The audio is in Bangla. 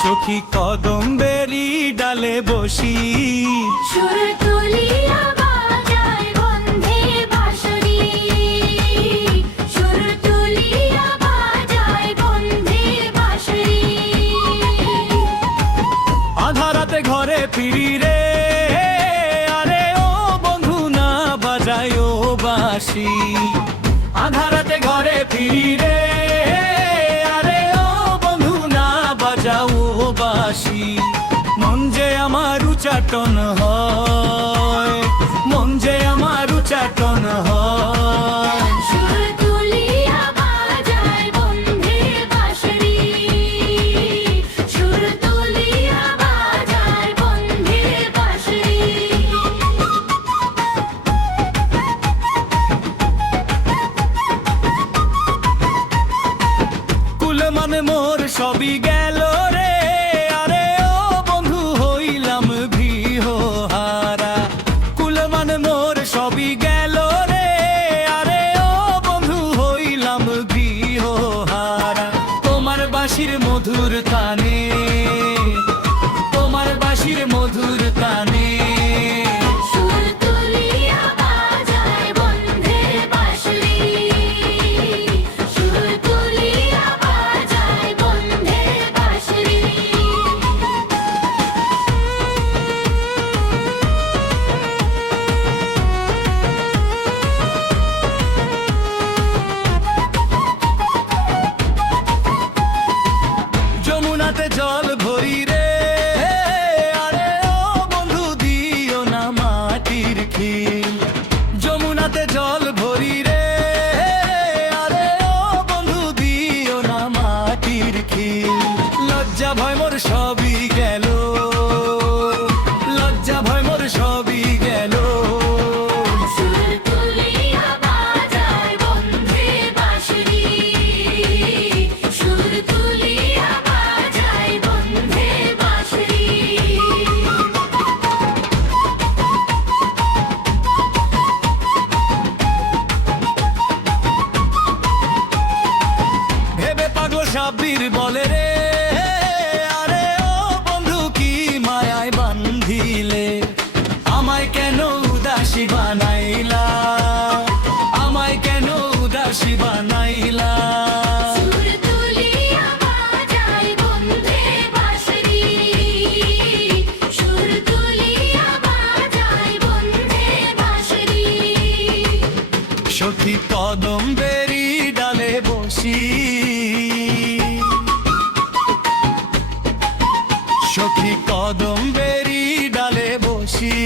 সখী কদম্বেরি ডালে বসি সুর তুলিয়া বাজায় বন্ধে বাঁশরি, সুর তুলিয়া বাজায় বন্ধে বাঁশরি। আধারাতে ঘরে ফিরি রে, আরে ও বন্ধু না বাজায় ও বাঁশি। আধারাতে ঘরে ফিরি রে, আরে ও বন্ধু না বাজাও বাঁশি। মন যে আমার উচ্চাটন হয়, মন যে আমার উচ্চাটন হয়। সুর তুলিয়া বাজায় বন্ধে বাঁশরি, সুর তুলিয়া বাজায় বন্ধে বাঁশরি। কুল মানে মোর সবই গেল রে, আরে ও বন্ধু হইলাম গৃহহারা। কুল মানে মোর সবই গেল রে, আরে ও বন্ধু হইলাম গৃহহারা। তোমার বাঁশির মধুর তানে, তোমার বাঁশির মধুর তানে। সুর তুলিয়া বাজায় বন্ধে বাঁশরি, সুর তুলিয়া বাজায় বন্ধে বাঁশরি। যমুনাতে জল ভরি রে, আরে ও বন্ধু দিও না মাটির খিল। যমুনাতে জল ভরি রে, আরে ও বন্ধু দিও না মাটির খিল। লজ্জা ভয় মোর সবই গেল, লজ্জা ভয় মোর সবই গেল। সুর তুলিয়া বাজায় বন্ধে বাঁশরি, সুর তুলিয়া বাজায় বন্ধে বাঁশরি। ভেবে পাগল সাব্বির বলে রে, আরে ও বন্ধু কি মায়ায় বান্ধিলে। আমায় কেন উদাসী বানাইলা, আমায় কেন উদাসী বানাইলা। সুর তুলিয়া বাজায় বন্ধে বাঁশরি, সুর তুলিয়া বাজায় বন্ধে বাঁশরি। সখী কদম্বেরি ডালে বসি, সখী কদম্বেরি ডালে বসি।